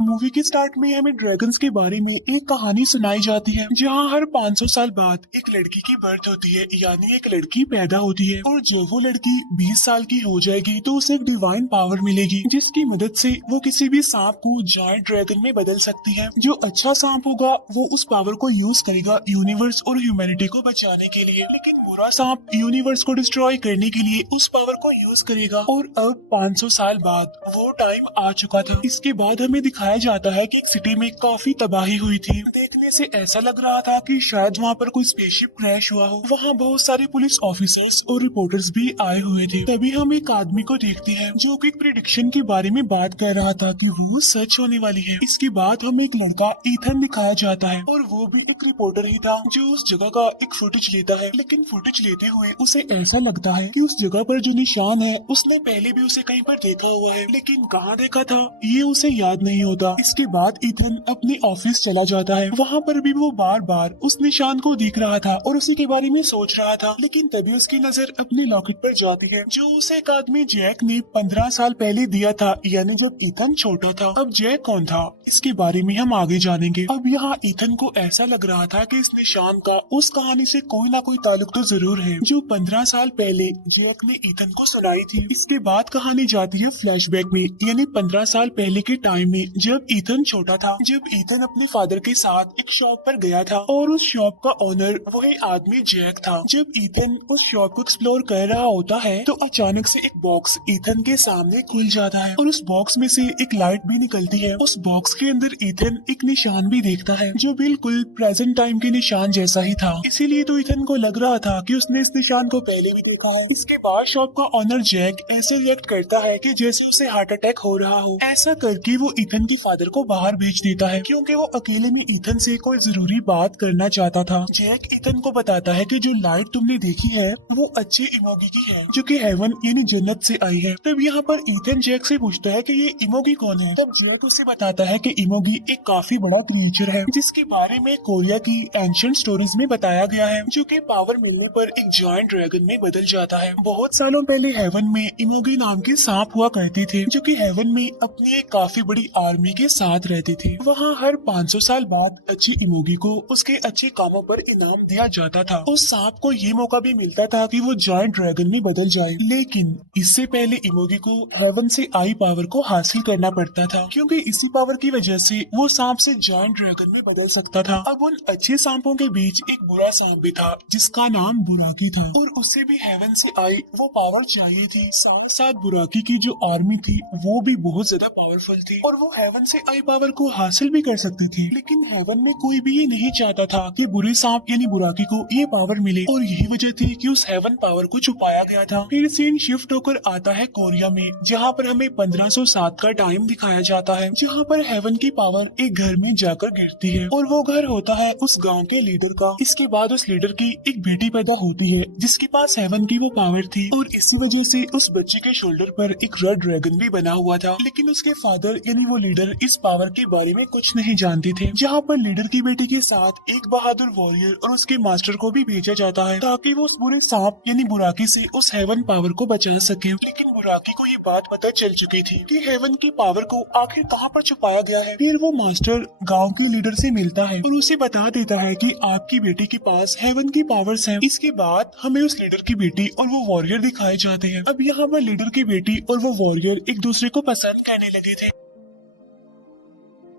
Movie के start में हमें ड्रैगन्स के बारे में एक कहानी सुनाई जाती है, जहां हर 500 साल बाद एक लड़की की बर्थ होती है, यानी एक लड़की पैदा होती है। और जब वो लड़की 20 साल की हो जाएगी तो उसे एक डिवाइन पावर मिलेगी, जिसकी मदद से वो किसी भी सांप को जायंट ड्रैगन में बदल सकती है। जो अच्छा सांप होगा वो उस पावर को यूज करेगा यूनिवर्स और ह्यूमैनिटी को बचाने के लिए, लेकिन बुरा सांप यूनिवर्स को डिस्ट्रॉय करने के लिए उस पावर को यूज करेगा। और अब 500 साल बाद वो टाइम आ चुका था। इसके बाद हमें दिखाया जाता है कि एक सिटी में काफी तबाही हुई थी। देखने से ऐसा लग रहा था कि शायद वहाँ पर कोई स्पेसशिप क्रैश हुआ हो। वहाँ बहुत सारे पुलिस ऑफिसर्स और रिपोर्टर्स भी आए हुए थे। तभी हम एक आदमी को देखते हैं जो कि एक प्रिडिक्शन के बारे में बात कर रहा था कि वो सच होने वाली है। इसके बाद हमें एक लड़का ईथन दिखाया जाता है और वो भी एक रिपोर्टर ही था जो उस जगह का एक फुटेज लेता है। लेकिन फुटेज लेते हुए उसे ऐसा लगता है कि उस जगह पर जो निशान है उसने पहले भी उसे कहीं पर देखा हुआ है, लेकिन कहाँ देखा था ये उसे याद नहीं होता। इसके बाद ईथन अपने ऑफिस चला जाता है। वहाँ पर भी वो बार बार उस निशान को देख रहा था और उसी के बारे में सोच रहा था, लेकिन तभी उसकी नजर अपने लॉकेट पर जाती है जो उसे एक आदमी जैक ने 15 साल पहले दिया था, यानी जब ईथन छोटा था। अब जैक कौन था इसके बारे में हम आगे जानेंगे। अब यहाँ ईथन को ऐसा लग रहा था कि इस निशान का उस कहानी से कोई ना कोई ताल्लुक तो जरूर है जो 15 साल पहले जैक ने ईथन को सुनाई थी। इसके बाद कहानी जाती है फ्लैशबैक में, यानी 15 साल पहले के टाइम में जब ईथन छोटा था, जब ईथन अपने फादर के साथ एक शॉप पर गया था और उस शॉप का ओनर वही आदमी जैक था। जब ईथन उस शॉप को एक्सप्लोर कर रहा होता है तो अचानक से एक बॉक्स ईथन के सामने खुल जाता है और उस बॉक्स में से एक लाइट भी निकलती है। उस बॉक्स के अंदर ईथन एक निशान भी देखता है जो बिल्कुल प्रेजेंट टाइम के निशान जैसा ही था। इसीलिए तो ईथन को लग रहा था कि उसने इस निशान को पहले भी देखा है। इसके बाद शॉप का ओनर जैक ऐसे रिएक्ट करता है कि जैसे उसे हार्ट अटैक हो रहा हो। ऐसा करके वो ईथन के फादर को बाहर भेज देता है क्योंकि वो अकेले में ईथन से कोई जरूरी बात करना चाहता था। जैक ईथन को बताता है कि जो लाइट तुमने देखी है वो अच्छी इमोगी की है जो कि हेवन यानी जन्नत से आई है। तब यहाँ पर ईथन जैक से पूछता है कि ये इमोगी कौन है। तब जैक उसे बताता है कि इमोगी एक काफी बड़ा क्रिएचर है जिसके बारे में कोरिया की एंशिएंट स्टोरीज में बताया गया है, जो कि पावर मिलने पर एक जायंट ड्रैगन में बदल जाता है। बहुत सालों पहले हेवन में इमोगी नाम के सांप हुआ करते थे जो कि हेवन में अपनी एक काफी बड़ी आर्मी के साथ रहते थे। वहाँ हर 500 साल बाद अच्छी इमोगी को उसके अच्छे कामों पर इनाम दिया जाता था। उस सांप को ये मौका भी मिलता था कि वो जायंट ड्रैगन में बदल जाए, लेकिन इससे पहले इमोगी को हेवन से आई पावर को हासिल करना पड़ता था क्योंकि इसी पावर की वजह से वो सांप से जायंट ड्रैगन में बदल सकता था। अब उन अच्छे सांपों के बीच एक बुरा सांप भी था जिसका नाम बुराकी था और उसे भी हेवन से आई वो पावर चाहिए थी। साथ साथ बुराकी की जो आर्मी थी वो भी बहुत ज्यादा पावरफुल थी और वो हेवन से आई पावर को हासिल भी कर सकती थी, लेकिन हेवन में कोई भी ये नहीं चाहता था कि बुरे सांप यानी बुराकी को ये पावर मिले और यही वजह थी कि उस हेवन पावर को छुपाया गया था। फिर सीन शिफ्ट होकर आता है कोरिया में, जहाँ पर हमें 1507 का टाइम दिखाया जाता है, जहाँ पर हेवन की पावर एक घर में जाकर गिरती है और वो घर होता है उस गाँव के लीडर का। इसके बाद उस लीडर की एक बेटी पैदा होती है जिसके पास हेवन की वो पावर थी और इसी वजह से उस बच्चे के शोल्डर पर एक रेड ड्रैगन भी बना हुआ था। लेकिन उसके फादर यानी वो लीडर इस पावर के बारे में कुछ नहीं जानते थे। जहाँ पर लीडर की बेटी के साथ एक बहादुर वॉरियर और उसके मास्टर को भी भेजा जाता है ताकि वो उस बुरे सांप यानी बुराकी से उस हेवन पावर को बचा सके। लेकिन बुराकी को ये बात पता चल चुकी थी कि हेवन की पावर को आखिर कहाँ पर छुपाया गया है। फिर वो मास्टर गाँव के लीडर से मिलता है और उसे बता देता है कि आपकी बेटी के पास हेवन की पावर्स हैं। इसके बाद हमें उस लीडर की बेटी और वो वॉरियर दिखाए जाते हैं। अब यहाँ पर लीडर की बेटी और वो वॉरियर एक दूसरे को पसंद करने लगे थे।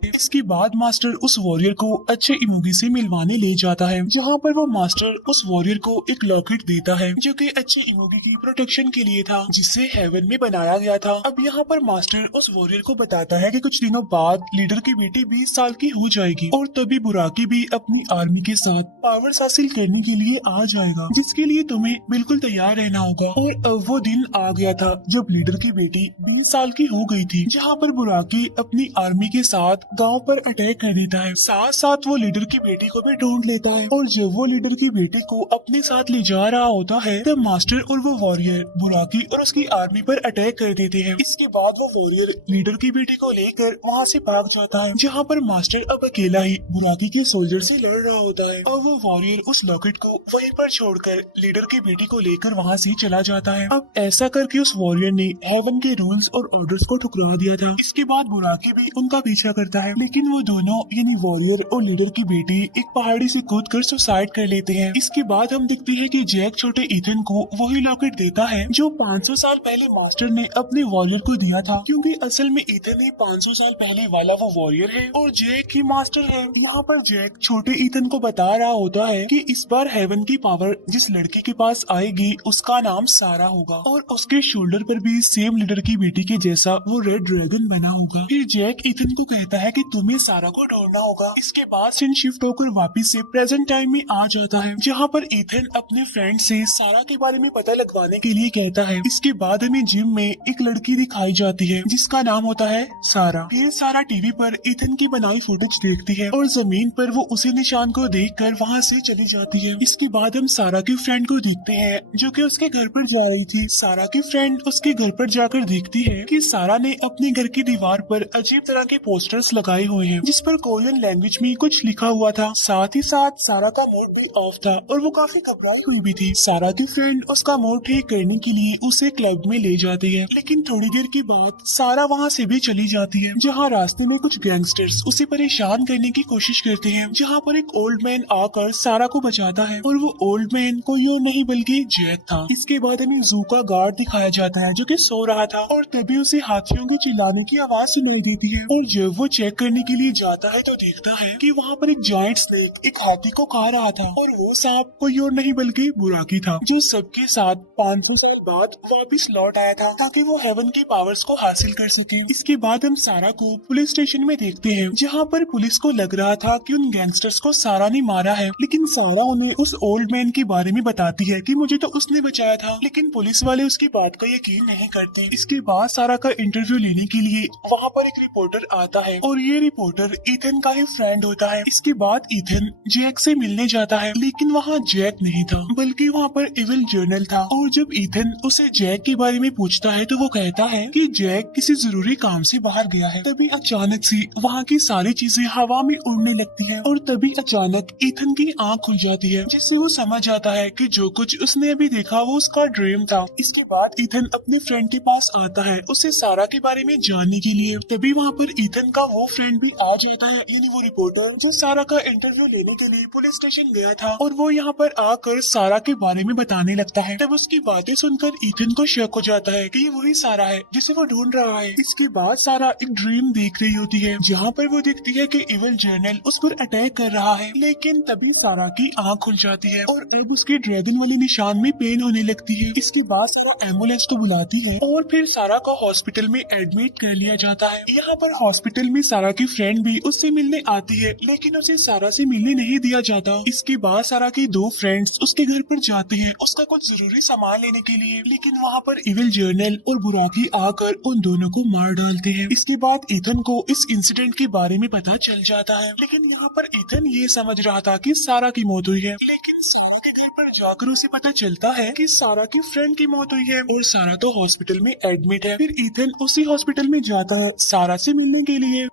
इसके बाद मास्टर उस वॉरियर को अच्छे इमोगी से मिलवाने ले जाता है, जहाँ पर वो मास्टर उस वॉरियर को एक लॉकेट देता है जो कि अच्छे इमोगी की प्रोटेक्शन के लिए था, जिसे हेवन में बनाया गया था। अब यहाँ पर मास्टर उस वॉरियर को बताता है कि कुछ दिनों बाद लीडर की बेटी 20 साल की हो जाएगी और तभी बुराकी भी अपनी आर्मी के साथ पावर्स हासिल करने के लिए आ जाएगा, जिसके लिए तुम्हें बिल्कुल तैयार रहना होगा। और अब वो दिन आ गया था जब लीडर की बेटी 20 साल की हो गई थी, जहाँ पर बुराकी अपनी आर्मी के साथ गांव पर अटैक कर देता है। साथ साथ वो लीडर की बेटी को भी ढूंढ लेता है और जब वो लीडर की बेटी को अपने साथ ले जा रहा होता है तब मास्टर और वो वॉरियर बुराकी और उसकी आर्मी पर अटैक कर देते हैं। इसके बाद वो वॉरियर लीडर की बेटी को लेकर वहाँ से भाग जाता है, जहाँ पर मास्टर अब अकेला ही बुराकी के सोल्जर से लड़ रहा होता है और वो वॉरियर उस लॉकेट को वहीं पर छोड़कर लीडर की बेटी को लेकर वहाँ से चला जाता है। अब ऐसा करके उस वॉरियर ने हेवन के रूल्स और ऑर्डर्स को ठुकरा दिया था। इसके बाद बुराकी भी उनका पीछा करता है, लेकिन वो दोनों यानी वॉरियर और लीडर की बेटी एक पहाड़ी से कूदकर सुसाइड कर लेते हैं। इसके बाद हम देखते हैं कि जैक छोटे ईथन को वही लॉकेट देता है जो 500 साल पहले मास्टर ने अपने वॉरियर को दिया था, क्योंकि असल में ईथन ही 500 साल पहले वाला वो वॉरियर है और जैक ही मास्टर है। यहाँ पर जैक छोटे ईथन को बता रहा होता है कि इस बार हेवन की पावर जिस लड़के के पास आएगी उसका नाम सारा होगा और उसके शोल्डर पर भी सेम लीडर की बेटी के जैसा वो रेड ड्रैगन बना होगा। फिर जैक ईथन को कहता है कि तुम्हें सारा को ढूंढना होगा। इसके बाद सीन शिफ्ट होकर वापस से प्रेजेंट टाइम में आ जाता है, जहाँ पर ईथन अपने फ्रेंड से सारा के बारे में पता लगवाने के लिए कहता है। इसके बाद हमें जिम में एक लड़की दिखाई जाती है जिसका नाम होता है सारा। फिर सारा टीवी पर ईथन की बनाई फुटेज देखती है और जमीन पर वो उसी निशान को देखकर वहाँ से चली जाती है। इसके बाद हम सारा के फ्रेंड को देखते हैं जो कि उसके घर पर जा रही थी। सारा की फ्रेंड उसके घर पर जाकर देखती है कि सारा ने अपने घर की दीवार पर अजीब तरह के पोस्टर्स लगाए हुए हैं जिस पर कोरियन लैंग्वेज में कुछ लिखा हुआ था। साथ ही साथ सारा का मूड भी ऑफ था और वो काफी घबराई हुई भी थी। सारा की फ्रेंड उसका मूड ठीक करने के लिए उसे क्लब में ले जाती है, लेकिन थोड़ी देर के बाद सारा वहाँ से भी चली जाती है, जहाँ रास्ते में कुछ गैंगस्टर्स उसे परेशान करने की कोशिश करते हैं, जहाँ पर एक ओल्ड मैन आकर सारा को बचाता है और वो ओल्ड मैन कोई और नहीं बल्कि जैक था। इसके बाद हमें जू का गार्ड दिखाया जाता है जो कि सो रहा था और तभी उसे हाथियों के चिल्लाने की आवाज सुनाई देती है और जब वो चेक करने के लिए जाता है तो देखता है कि वहाँ पर एक जायंट स्नेक एक हाथी को खा रहा था और वो सांप कोई और नहीं बल्कि बुराकी था, जो सबके साथ 500 साल बाद वापिस लौट आया था ताकि वो हेवन की पावर्स को हासिल कर सके। इसके बाद हम सारा को पुलिस स्टेशन में देखते हैं, जहाँ पर पुलिस को लग रहा था कि उन गैंगस्टर्स को सारा ने मारा है, लेकिन सारा उन्हें उस ओल्ड मैन के बारे में बताती है कि मुझे तो उसने बचाया था, लेकिन पुलिस वाले उसकी बात का यकीन नहीं करते। इसके बाद सारा का इंटरव्यू लेने के लिए वहाँ पर एक रिपोर्टर आता है और ये रिपोर्टर ईथन का ही फ्रेंड होता है। इसके बाद ईथन जैक से मिलने जाता है, लेकिन वहाँ जैक नहीं था बल्कि वहाँ पर इविल जर्नल था और जब ईथन उसे जैक के बारे में पूछता है तो वो कहता है कि जैक किसी जरूरी काम से बाहर गया है। तभी अचानक से वहाँ की सारी चीजें हवा में उड़ने लगती है और तभी अचानक ईथन की आँख खुल जाती है, जिससे वो समझ जाता है कि जो कुछ उसने अभी देखा वो उसका ड्रीम था। इसके बाद ईथन अपने फ्रेंड के पास आता है उसे सारा के बारे में जानने के लिए। तभी वहाँ पर ईथन का वो फ्रेंड भी आ जाता है, यानी वो रिपोर्टर जो सारा का इंटरव्यू लेने के लिए पुलिस स्टेशन गया था, और वो यहाँ पर आकर सारा के बारे में बताने लगता है। तब उसकी बातें सुनकर ईथन को शक हो जाता है कि ये वही सारा है जिसे वो ढूंढ रहा है। इसके बाद सारा एक ड्रीम देख रही होती है जहाँ पर वो देखती है कि इविल जर्नल उस पर अटैक कर रहा है, लेकिन तभी सारा की आँख खुल जाती है और अब उसके ड्रैगन वाले निशान में पेन होने लगती है। इसके बाद सारा एम्बुलेंस को बुलाती है और फिर सारा को हॉस्पिटल में एडमिट कर लिया जाता है। यहाँ पर हॉस्पिटल में सारा की फ्रेंड भी उससे मिलने आती है, लेकिन उसे सारा से मिलने नहीं दिया जाता। इसके बाद सारा के दो फ्रेंड्स उसके घर पर जाते हैं उसका कुछ जरूरी सामान लेने के लिए, लेकिन वहाँ पर इविल जर्नल और बुराकी आकर उन दोनों को मार डालते हैं। इसके बाद ईथन को इस इंसिडेंट के बारे में पता चल जाता है, लेकिन यहाँ पर ईथन ये समझ रहा था कि सारा की मौत हुई है, लेकिन सारा के घर पर जाकर उसे पता चलता है कि सारा की फ्रेंड की मौत हुई है और सारा तो हॉस्पिटल में एडमिट है। फिर ईथन उसी हॉस्पिटल में जाता है सारा से मिलने के लिए,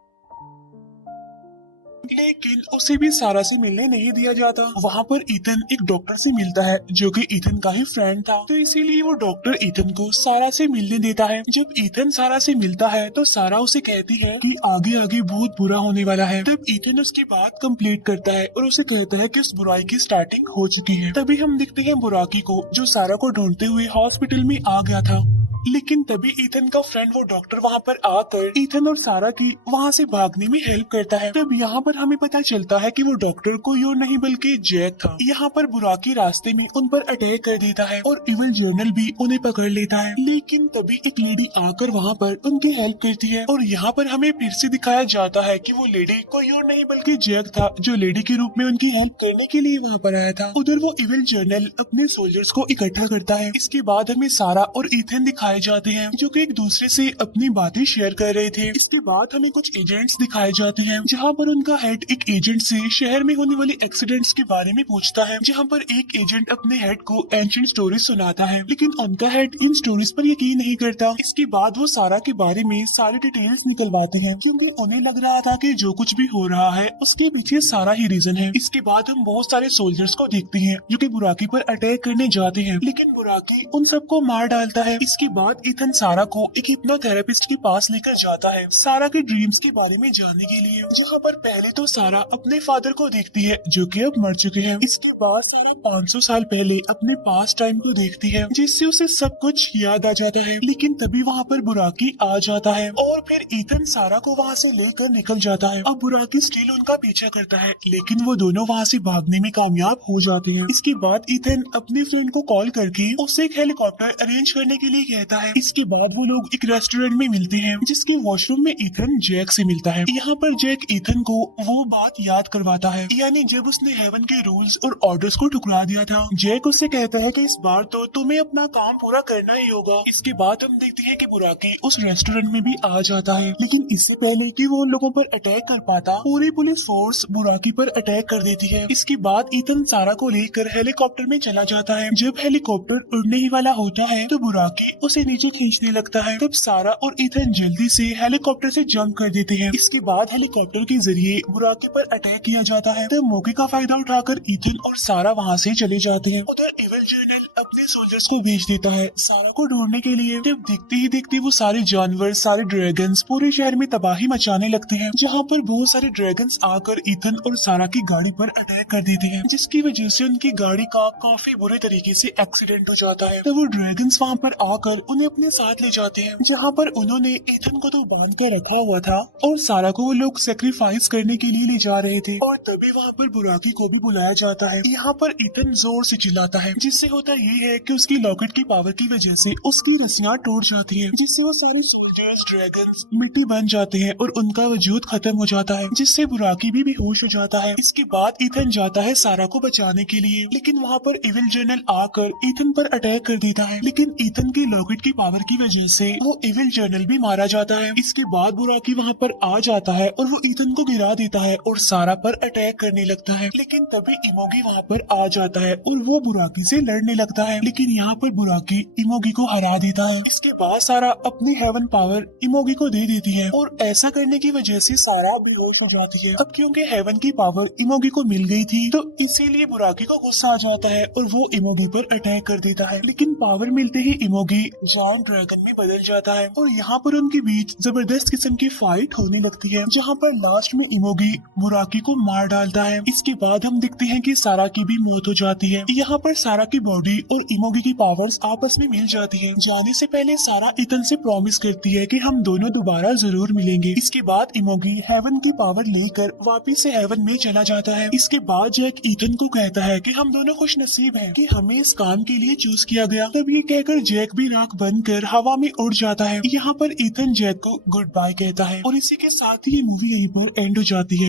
लेकिन उसे भी सारा से मिलने नहीं दिया जाता। वहाँ पर ईथन एक डॉक्टर से मिलता है जो कि ईथन का ही फ्रेंड था, तो इसीलिए वो डॉक्टर ईथन को सारा से मिलने देता है। जब ईथन सारा से मिलता है तो सारा उसे कहती है कि आगे आगे बहुत बुरा होने वाला है। तब ईथन उसकी बात कंप्लीट करता है और उसे कहता है कि उस बुराई की स्टार्टिंग हो चुकी है। तभी हम देखते हैं बुराकी को जो सारा को ढूंढते हुए हॉस्पिटल में आ गया था, लेकिन तभी ईथन का फ्रेंड वो डॉक्टर वहाँ पर आकर ईथन और सारा की वहाँ से भागने में हेल्प करता है। तब यहाँ पर हमें पता चलता है कि वो डॉक्टर कोई और नहीं बल्कि जैक था। यहाँ पर बुराकी रास्ते में उन पर अटैक कर देता है और इविल जर्नल भी उन्हें पकड़ लेता है, लेकिन तभी एक लेडी आकर वहाँ पर उनकी हेल्प करती है और यहाँ पर हमें फिर से दिखाया जाता है कि वो लेडी कोई और नहीं बल्कि जैक था जो लेडी के रूप में उनकी हेल्प करने के लिए वहाँ पर आया था। उधर वो इविल जर्नल अपने सोल्जर्स को इकट्ठा करता है। इसके बाद हमें सारा और ईथन दिखाया दिखाए जाते हैं जो कि एक दूसरे से अपनी बातें शेयर कर रहे थे। इसके बाद हमें कुछ एजेंट्स दिखाए जाते हैं जहाँ पर उनका हेड एक एजेंट से शहर में होने वाली एक्सीडेंट्स के बारे में पूछता है, जहाँ पर एक एजेंट अपने हेड को एंशिएंट स्टोरीज सुनाता है, लेकिन उनका हेड इन स्टोरीज पर यकीन नहीं करता। इसके बाद वो सारा के बारे में सारी डिटेल्स निकलवाते हैं क्योंकि उन्हें लग रहा था कि जो कुछ भी हो रहा है उसके पीछे सारा ही रीजन है। इसके बाद हम बहुत सारे सोल्जर्स को देखते हैं जो कि बुराकी पर अटैक करने जाते हैं, लेकिन बुराकी उन सबको मार डालता है। इसके बाद इथन सारा को एक हिप्नोथेरेपिस्ट के पास लेकर जाता है सारा के ड्रीम्स के बारे में जानने के लिए, जहाँ पर पहले तो सारा अपने फादर को देखती है जो कि अब मर चुके हैं। इसके बाद सारा 500 साल पहले अपने पास टाइम को देखती है जिससे उसे सब कुछ याद आ जाता है, लेकिन तभी वहाँ पर बुराकी आ जाता है और फिर इथन सारा को वहाँ से लेकर निकल जाता है। अब बुराकी स्टिल उनका पीछा करता है लेकिन वो दोनों वहाँ से भागने में कामयाब हो जाते हैं। इसके बाद इथन अपने फ्रेंड को कॉल करके उससे एक हेलीकॉप्टर अरेंज करने के लिए कहता है। इसके बाद वो लोग एक रेस्टोरेंट में मिलते हैं जिसके वॉशरूम में इथन जैक से मिलता है। यहाँ पर जैक इथन को वो बात याद करवाता है, यानी जब उसने हेवन के रूल्स और ऑर्डर्स को ठुकरा दिया था। जैक उससे कहता है कि इस बार तो तुम्हें अपना काम पूरा करना ही होगा। इसके बाद हम देखते हैं कि बुराकी उस रेस्टोरेंट में भी आ जाता है, लेकिन इससे पहले कि वो उन लोगों पर अटैक कर पाता पूरी पुलिस फोर्स बुराकी पर अटैक कर देती है। इसके बाद इथन सारा को लेकर हेलीकॉप्टर में चला जाता है। जब हेलीकॉप्टर उड़ने ही वाला होता है तो बुराकी उसे नीचे खींचने लगता है। तब सारा और इथन जल्दी से हेलीकॉप्टर से जंप कर देते हैं। इसके बाद हेलीकॉप्टर के जरिए बुराकी पर अटैक किया जाता है। तब मौके का फायदा उठाकर इथन और सारा वहाँ से चले जाते हैं। उधर इविल जर्नल अपने सोल्जर्स को भेज देता है सारा को ढूंढने के लिए। जब देखते ही देखते वो सारे जानवर, सारे ड्रैगन्स पूरे शहर में तबाही मचाने लगते हैं, जहाँ पर बहुत सारे ड्रैगन्स आकर इथन और सारा की गाड़ी पर अटैक कर देते हैं, जिसकी वजह से उनकी गाड़ी का काफी बुरे तरीके से एक्सीडेंट हो जाता है। तो वो ड्रैगन्स वहाँ पर आकर उन्हें अपने साथ ले जाते हैं, जहाँ पर उन्होंने इथन को तो बांध के रखा हुआ था और सारा को वो लोग सेक्रीफाइस करने के लिए ले जा रहे थे। और तभी वहाँ पर बुराकी को भी बुलाया जाता है। यहाँ पर इथन जोर से चिल्लाता है, जिससे होता ये है कि उसकी लॉकेट की पावर की वजह से उसकी रस्सियां टूट जाती है, जिससे वो सारे सोल्जर्स, ड्रैगन्स मिट्टी बन जाते हैं और उनका वजूद खत्म हो जाता है, जिससे बुराकी भी बेहोश हो जाता है। इसके बाद इथन जाता है सारा को बचाने के लिए, लेकिन वहाँ पर इविल जर्नल आकर इथन पर अटैक कर देता है, लेकिन इथन की लॉकेट की पावर की वजह से वो इविल जर्नल भी मारा जाता है। इसके बाद बुराकी वहाँ पर आ जाता है और वो इथन को गिरा देता है और सारा पर अटैक करने लगता है, लेकिन तभी इमोगी वहाँ पर आ जाता है और वो बुराकी से लड़ने लगता है, लेकिन यहाँ पर बुराकी इमोगी को हरा देता है। इसके बाद सारा अपनी हेवन पावर इमोगी को दे देती है और ऐसा करने की वजह से सारा बेहोश हो जाती है। अब क्योंकि हेवन की पावर इमोगी को मिल गई थी तो इसीलिए बुराकी को गुस्सा आ जाता है और वो इमोगी पर अटैक कर देता है, लेकिन पावर मिलते ही इमोगी जायंट ड्रैगन में बदल जाता है और यहाँ पर उनके बीच जबरदस्त किस्म की फाइट होने लगती है, जहाँ पर लास्ट में इमोगी बुराकी को मार डालता है। इसके बाद हम देखते हैं कि सारा की भी मौत हो जाती है। यहाँ पर सारा की बॉडी और इमोगी की पावर्स आपस में मिल जाती है। जाने से पहले सारा इथन से प्रॉमिस करती है कि हम दोनों दोबारा जरूर मिलेंगे। इसके बाद इमोगी हेवन की पावर लेकर वापिस से हेवन में चला जाता है। इसके बाद जैक इथन को कहता है कि हम दोनों खुश नसीब हैं कि हमें इस काम के लिए चूज किया गया। तब ये कहकर जैक भी नाक बंद कर हवा में उड़ जाता है। यहाँ पर इथन जैक को गुड बाय कहता है और इसी के साथ ही ये मूवी यहीं पर एंड हो जाती है।